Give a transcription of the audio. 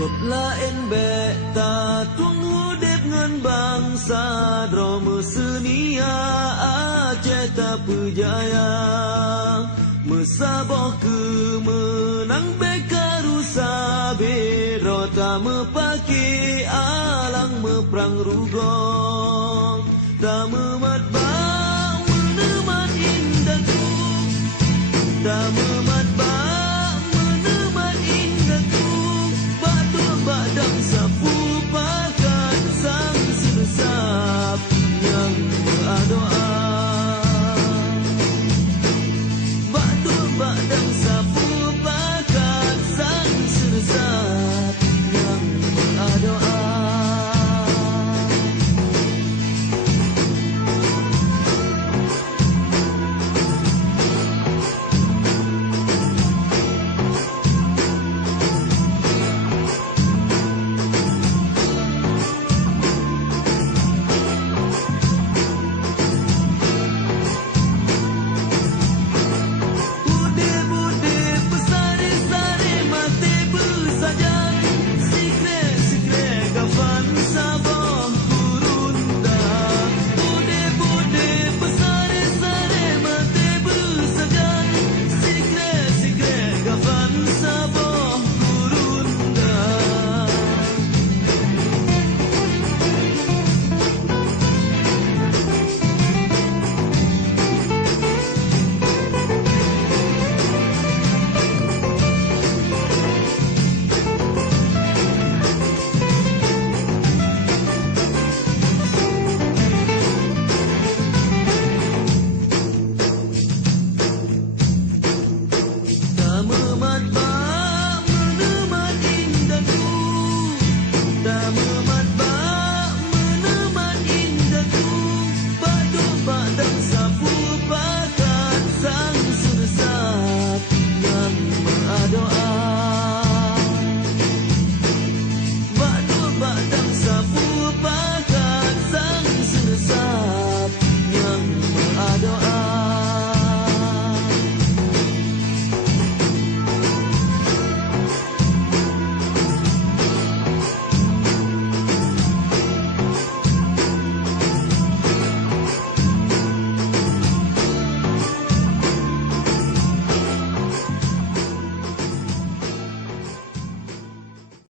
Gop lain beta tung hudep ngan bangsa drama senia Aceh tak pejaya Mesaboh kemenang beka rusa Berota mepake alang meperang rugong Tak memat bang menemat indahku Tak memat bang menemat indahku Batu badang sapu pakat sang sedesap Yang berdoa Badang sapu pakat sang sedesap yang berdoa Memat